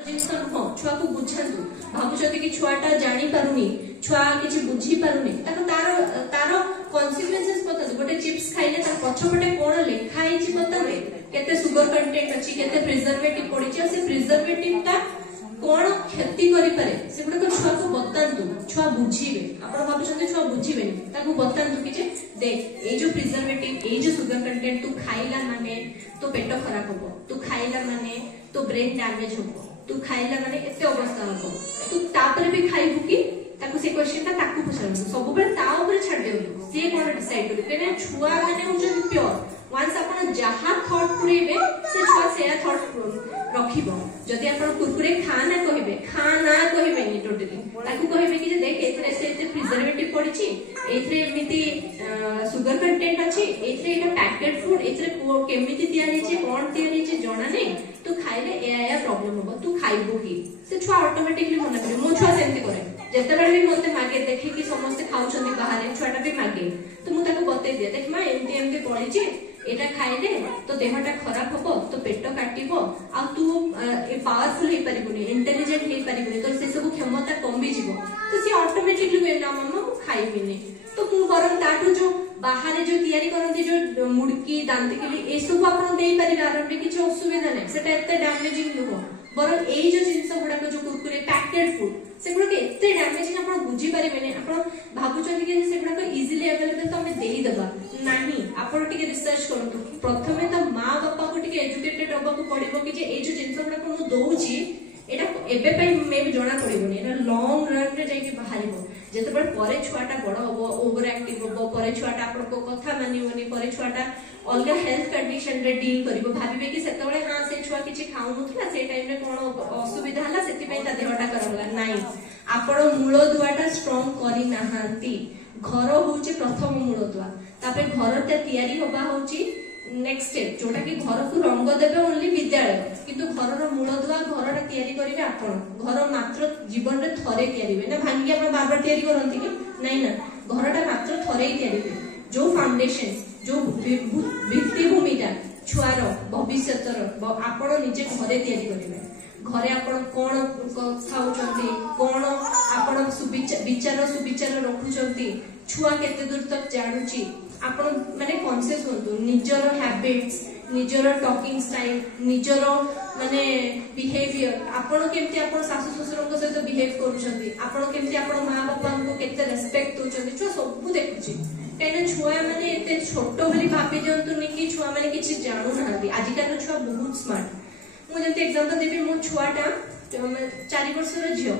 जिनस नुह छुआ को बुझातु भावुं कि छुआटा जानी पारुनी छुआ किछि बुझी पारुनी तार तार कॉन्सिक्वेंसेस पता गोटे चिप्स खाइले तार पछपटे कोन लेखा आइछि बताबे केते सुगर कंटेंट अछि केते प्रिजर्वेटिव पडिछि से प्रिजर्वेटिव ता कोन क्षति करि पारे से गुड को छुआ को बतांतु छुआ बुझीबे आपण भाबुछन्ते छुआ बुझीबे ताको बतांतु कि जे देख ए जो प्रिजर्वेटिव ए जो सुगर कंटेंट तू खाइला माने तो पेट खराब होबो तू खाइला माने तो ब्रेन डैमेज होबो तू खाइला माने एते अवस्था होबो तू तापर भी खाइबु कि ताको से क्वेश्चन ता ताको पछारु सब बेले ता ऊपर छाड़ देउ से कोन डिसाइड करू केने छुआ माने होजन प्योर वंस आपण जहा थॉट पुरेबे से छुआ सेया थॉट रखिबो जदि आपण कुरकुरे खाना कहिबे नि टोटली ताको कहिबे कि जे देख एथरे से एते प्रिजर्वेटिव पडिछि एथरे एमिति सुगर कंटेंट अछि एथरे एटा पैकेट फूड एथरे केमिति तयारी छै कोन तयारी छै जणा नै तू खाइले एया प्रॉब्लम होबो तू खाइबो कि से छुआ ऑटोमेटिकली मन करे मो छुआ सेमति करे जते बेले भी मते मागे देखि कि समस्त खाउछन्ती बाहर छुआटा भी मागे तो मु ताको बतै दिए देख मा एमति एमति पडिछि एटा खाइले तो देहटा खराब होबो तो पेट काटिबो आ तू पावरफुल हे परिबुनी इंटेलिजेंट हे परिबुनी तो से सब क्षमता कमी जिवो तो से ऑटोमेटिकली वे ना मम्मा मु खाइबिनी तो मु गरम ताटू जो बाहर जो तयारी करंती जो मुड़की दांतकिली ए सब आपण देई पारि आरंभ किछ असुविधा नै सेटा एते डैमेजिंग नुहो बरं एई जो जिंस गुडा जो कुरकुरे पैकेट फूड से गुडा एते डैमेजिंग आपण बुझी पारिबेनी आपण भाबुचंती कि से गुडा इजीली अवेलेबल तो हमें देई दबा नाही आपण टिके रिसर्च करंतु प्रथमे तो मां बापा को टिके एजुकेटेड होबा को पड़िबो कि जे ए जो जिंस गुडा को मु दोउची एटा एबे पई मे भी जणा पड़िबोनी एटा लॉन्ग रन रे जाई के बाहरिबो जेते बड परे छुआटा बड़ होबो ओवर एक्टिव होबो परे छुआटा आपण को कथा मानिबोनी परे छुआटा अलग हेल्थ कंडीशन रे डील करिवो भाबिबे कि सेतबळे हां से छुआ किछि खाउ नथला से टाइम रे कोन असुविधा हला सेति पई ता देहटा करला नाही आपण मूल दुआटा स्ट्रांग करि नाहांती घर होउची प्रथम मूल दुआ तापे घरटा तयारी होबा होउची नेक्स्ट स्टेप जोटा कि घर को रंग देबे ओनली विद्यालय किंतु घरर मूल दुआ घरटा तयारी करिवे आपण घर मात्र जीवन रे थरे तयारीवे ना भांगी आपण बार बार तयारी करंती कि नै ना घरटा मात्र थरे तयारी जो फाउंडेशन जो भित्ति भूमिटा छुआर भविष्यतर आपण निजे घरे तयारी करिवे घरे आपण कोन खाउचंती कोन आपण विचार सुविचार रखुचंती छुआ केते दूर तक जाणुची आपण माने कॉन्शियस होंतु निजर हैबिट्स निजर टॉकिंग स्टाइल निजर माने बिहेवियर आपण केमती आपण सासु ससुर को सहित बिहेव करूचंती आपण केमती आपण मां बापा को केते रेस्पेक्ट दोचंती छुआ सब देखुची केने छुआ माने एते छोटो बोली भाबी दियंतु नि कि छुआ माने किछि जानु नाहंती आजिकाल छुआ बहुत स्मार्ट मु जंते एग्जांपल देबी मो छुआटा 4 वर्षर झियो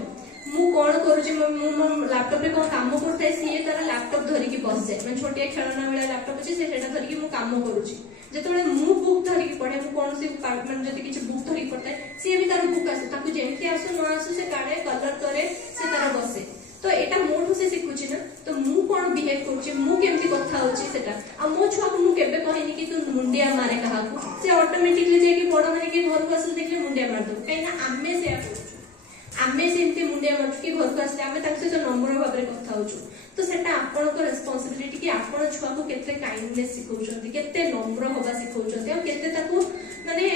मु कोन करूची मु लैपटॉप रे कोन काम करथाय सीए तार लैपटॉप धरि की बस जाय मैं छोटिया खेलना वाला लैपटॉप अछि से सेटा धरि की मु काम करूची जेतबेले मु बुक धरि की पढे मु कोन से पार्टमेंट जति किछि बुक धरि पढताय सीए भी तार बुक आसे ताकू जेमति आसु न आसु से काढे कलर करे से तार बसे तो एटा मोठु से सिखुची ना तो मु कोन बिहेव करूची मु केमति कथा होची सेटा आ मो छुआ को मु केबे कहनी कि तू मुंडिया मारे कहा को से ऑटोमेटिकली जे कि बड़ माने कि घर को आसे देखले मुंडिया मार दो काई ना आमे से आमे सेमती मुंडिया मारछु कि घर को आसे आमे ताक से नम्र भाबरे कथा होछु तो सेटा आपण को रिस्पांसिबिलिटी कि आपण छुआ को केते काइंडनेस सिखौछंती केते नम्र होबा सिखौछंती और केते ताको माने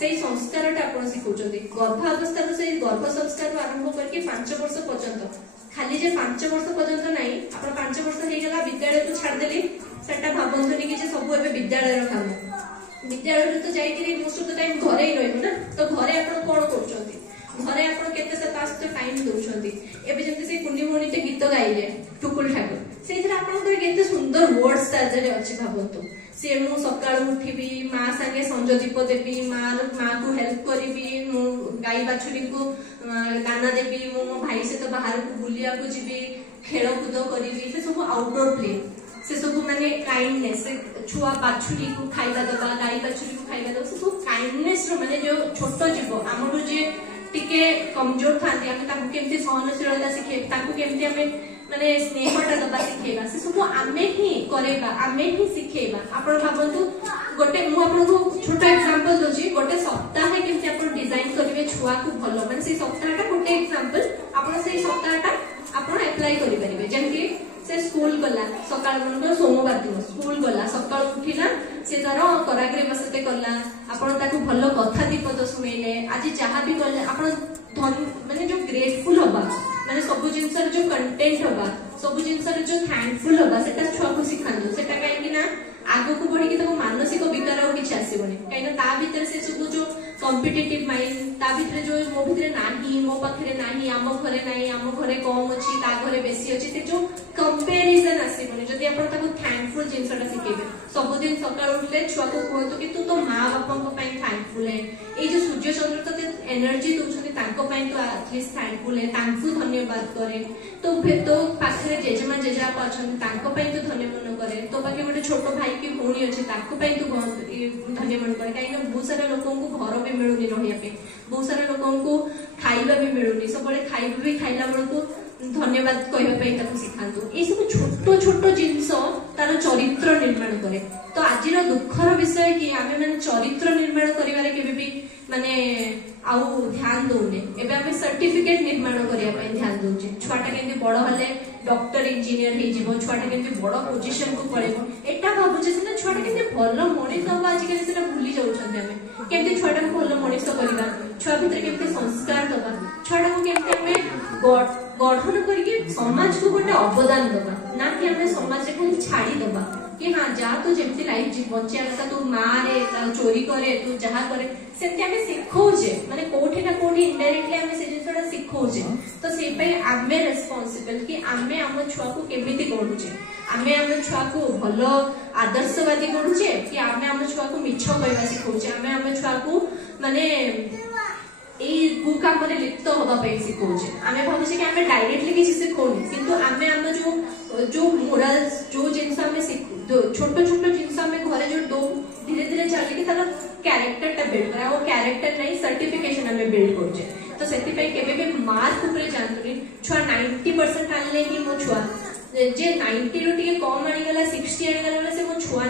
सेही संस्कारटा आपण सिखौछंती गर्भावस्था रो सेही गर्भ संस्कार आरंभ करके 5 वर्ष पर्यंत खाली जे 5 वर्ष पर्यंत नाही आपण 5 वर्ष हे गेला विद्यालय को छाड़ देली सेटा भाबंतुनी कि जे सब एबे विद्यालय रो काम विद्यालय तो जाई कि मोस्ट ऑफ द टाइम घरे ही रहबो ना तो घरे आपण कोन करछंती घरे आपण केते से पास तो टाइम दोछंती एबे जेंते से कुंडी मोनी ते गीत गाइले टुकुल ठाकुर सेथरा आपण तो केते सुंदर वर्ड्स ताजरे अछि भाबंतु से मु सकाळ उठिबी मा संगे संजय दीप देबी मा को हेल्प करबी मु गाई बाछुरी को दाना देबी मु भाई से तो बाहर को बुलिया को जीबी खेल कूद करबी से सब आउटडोर प्ले से सब माने काइंडनेस छुआ बाछुरी को खाइबा दबा गाई बाछुरी को खाइबा दबा से सब काइंडनेस रो माने जो छोटो जीव हमरो जे टिके कमजोर थांती आमे ताकू केमती सहनशीलता सिखे ताकू केमती आमे माने स्नेहटा दबा सिखेबा से सब आमे ही करेबा आमे ही सिखेबा आपण भाबंतु गोटे मु आपन को छोटा एग्जांपल दोची गोटे सप्ताह केमती आपण डिजाइन करिवे छुआ को भलो माने से सप्ताहटा गोटे एग्जांपल आपण से सप्ताहटा आपण अप्लाई करि परिबे जेमती से स्कूल गला सकाळ मन सोमवार दिन स्कूल गला सकाळ उठिला से तार कराग्रे बसते कला आपण ताकू भलो कथा दीपद सुनेले आज जहाँ भी कले आपण माने जो ग्रेटफुल हबा माने सब जिनसर जो कंटेंट हबा सब जिनसर जो थैंकफुल हबा सेटा छुआ को सिखांदो सेटा काहे कि ना आगो को बढ़ी कि मानसिक विकार और किसी आसबनी कहीं ता भीतर से सब जो कॉम्पिटिटिव माइंड ता भीतर जो मो भीतर नाही मो पाखरे नाही आम घरे नाही आम घरे कम अछि ता घरे बेसी अछि ते जो कंपैरिजन आसबनी जदि आपण ताको थैंकफुल जिनसटा सिखेबे सब दिन सकाळ उठले छुआ को कहतो कि तू तो मां बापा को पई थैंकफुल है ए जो सूर्य चंद्र तो एनर्जी दोछथि ताको पई तो एटलीस्ट थैंकफुल है तांकु धन्यवाद करे तो तो पाखरे जेजेमा जेजेबापा अछन ताको पई तो धन्यवाद करे तो बाकी गोटे छोट भाई की भौणी अच्छे ताकू पई तो धन्यवाद करे कहीं बहुत सारा लोकों को घर भी मिलूनी रहिया पे बहुत सारा लोकों को खाइबा भी मिलूनी सब खाइबा भी खाइला बेलू धन्यवाद कहवा शिखातु ये सब छोट छोट जिनस तार चरित्र निर्माण करे तो आज दुखर विषय कि आम मैंने चरित्र निर्माण कर माने आउ ध्यान दौने एबे आमे सर्टिफिकेट निर्माण करने ध्यान दौचे छुआटा केमती बड़ हेले डॉक्टर इंजीनियर हो जीवो छुआटा केमती बड़ पोजीशन को पळेबो एटा भाबुचे सिना छुआटा केमती भलो मनीष हम आज काली सेटा भूली जाउछन आमे केमती छुआटा को भलो मनीष करबा छुआ भीतर केमती संस्कार दबा छुआटा को केमती आमे गठन करके समाज को गोटे अवदान दबा ना कि आमे समाज रे खाली छाड़ी दबा कि हाँ जा तू जेमती लाइफ बंचिया कथा तू मारे चोरी करे तू जहाँ करे सेमती आमे सिखौचे माने कोठी ना कोठी इनडायरेक्टली आमे से जिनसटा सिखौचे तो से पई आमे रिस्पांसिबल कि आमे हम छुआ को केमिति गढुचे आमे हम छुआ को भलो आदर्शवादी गढुचे कि आमे हम छुआ को मिछ कहबा सिखौचे आमे हम छुआ को माने ए काम लिप्त होगा शिखौचे आम भावुचे कि आम डायरेक्टली किसी शिखौनी किंतु आम आम जो मोराल्स जो जिनस आम छोट छोट जिनस आम घरे जो धीरे धीरे चलिए तार क्यारेक्टर टा बिल्ड करा वो क्यारेक्टर नहीं सर्टिफिकेशन आम बिल्ड करुचे तो से मार्क ऊपर जानतुनी छुआ 90% आनले ही मो छुआ जे 90 रो टिके कम आनीगला 60 आनीगला से मो छुआ